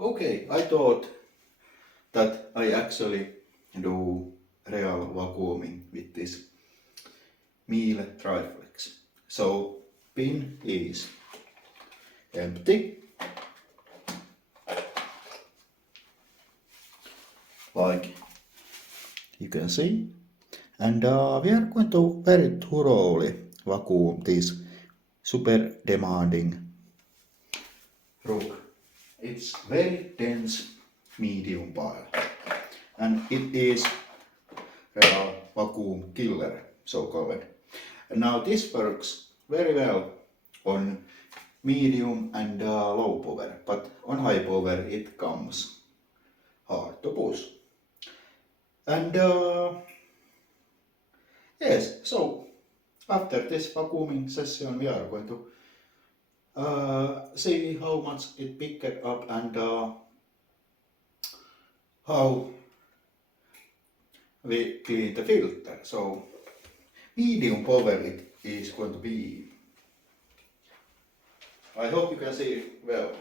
Okay, I thought that I actually do real vacuuming with this Miele Triflex. So bin is empty, like you can see, and we are going to very thoroughly vacuum this super demanding rook. It's very dense medium pile, and it is a vacuum killer, so called. And now this works very well on medium and low power, but on high power it comes hard to push. And yes, so after this vacuuming session we are going to see how much it picked up and how we clean the filter. So medium power it is going to be. I hope you can see it well.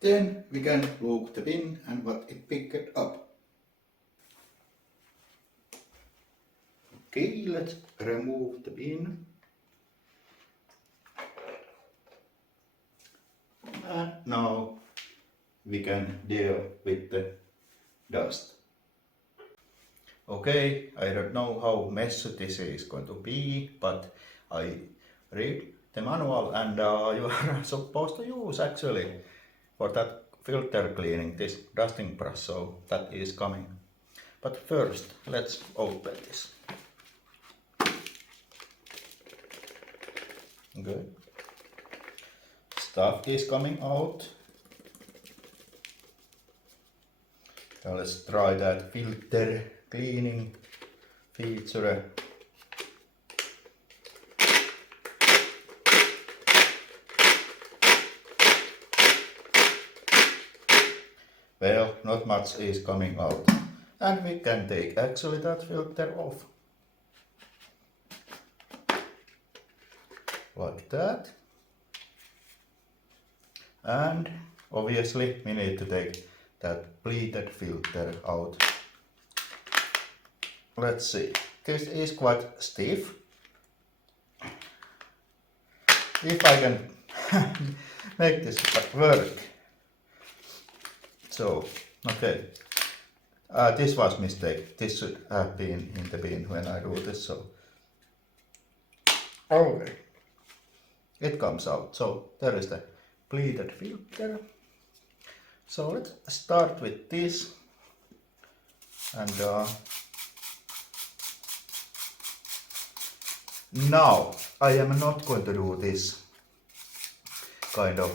Then we can look the bin and what it picked up. Okay, let's remove the bin. And now we can deal with the dust. Okay, I don't know how messy this is going to be, but I read the manual and you are supposed to use actually for that filter cleaning this dusting brush, so that is coming. But first, let's open this. Good. Stuff is coming out. Now let's try that filter cleaning feature. Well, not much is coming out. And we can take actually that filter off. Like that. And obviously we need to take that pleated filter out. Let's see. This is quite stiff. If I can make this work. So, okay. This was mistake. This should have been in the bin when I do this. So, okay. It comes out. So there is the pleated filter. So let's start with this. And now I am not going to do this kind of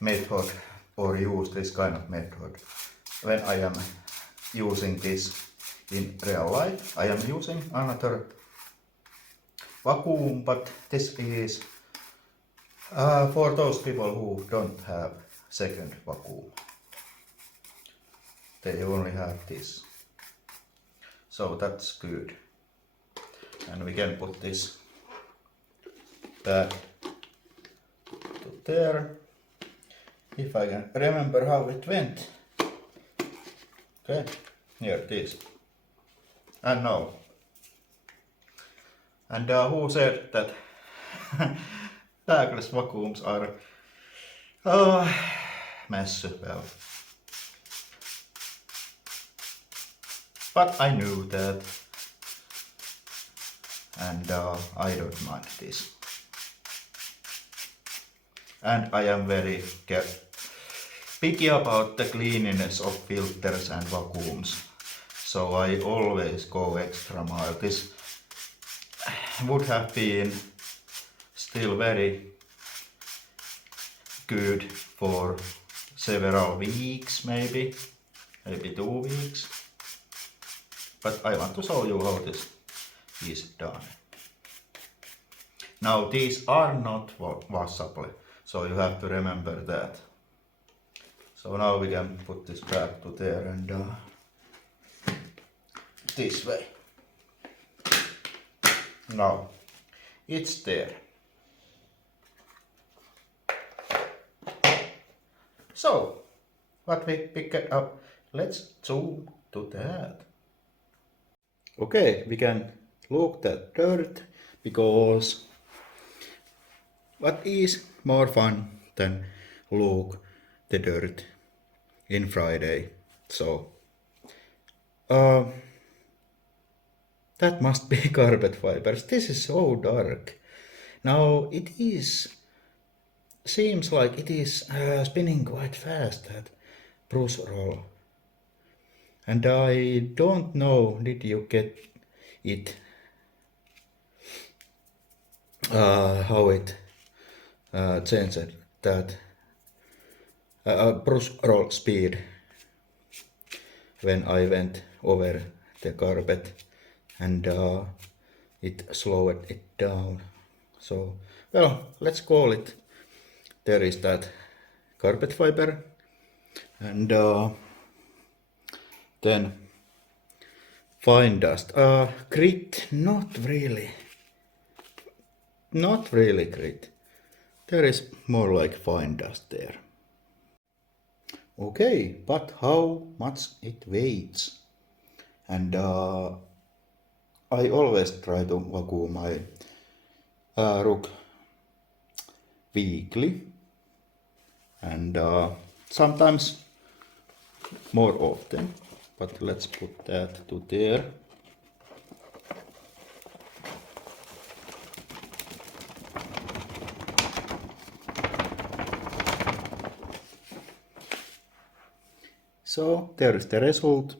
method or use this kind of method when I am using this in real life. I am using another vacuum, but this is for those people who don't have second vacuum. They only have this. So that's good. And we can put this back to there. If I can remember how it went. Okay, here it is. And now. And who said that bagless vacuums are messy? Well, but I knew that, and I don't mind this. And I am very picky about the cleanliness of filters and vacuums, so I always go extra mile. This would have been still very good for several weeks, maybe 2 weeks. But I want to show you how this is done. Now these are not washable, so you have to remember that. So now we can put this back to there and this way. Now it's there. So what we picked up, let's zoom to that. Okay, we can look at dirt, because what is more fun than look the dirt in Friday? So that must be carpet fibers. This is so dark. Now it seems like it is spinning quite fast, that brushroll. And I don't know, did you get it? How it changed that brushroll speed when I went over the carpet, and it slowed it down. So, well, let's call it. There is that carpet fiber, and then fine dust. Grit, not really grit. There is more like fine dust there. Okay, but how much it weighs? And I always try to vacuum my rook weekly, and sometimes more often. But let's put that to there. So there is the result.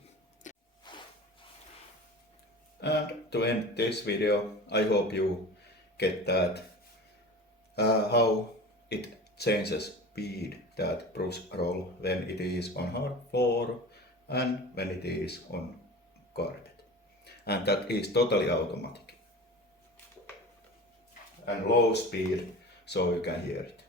And to end this video, I hope you get that how it changes speed, that brush roll, when it is on hard floor and when it is on carpet. And that is totally automatic and low speed, so you can hear it.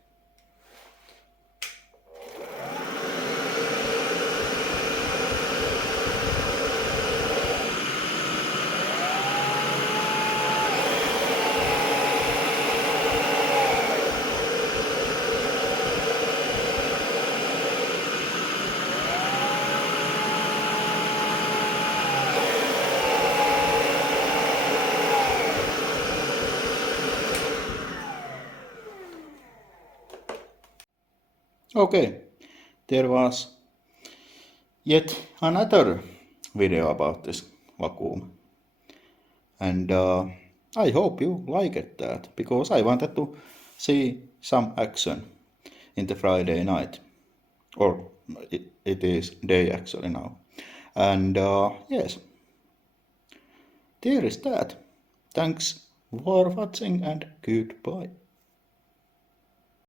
Okay, there was yet another video about this vacuum, and I hope you liked that, because I wanted to see some action in the Friday night, or it is day actually now, and yes, there is that. Thanks for watching and goodbye.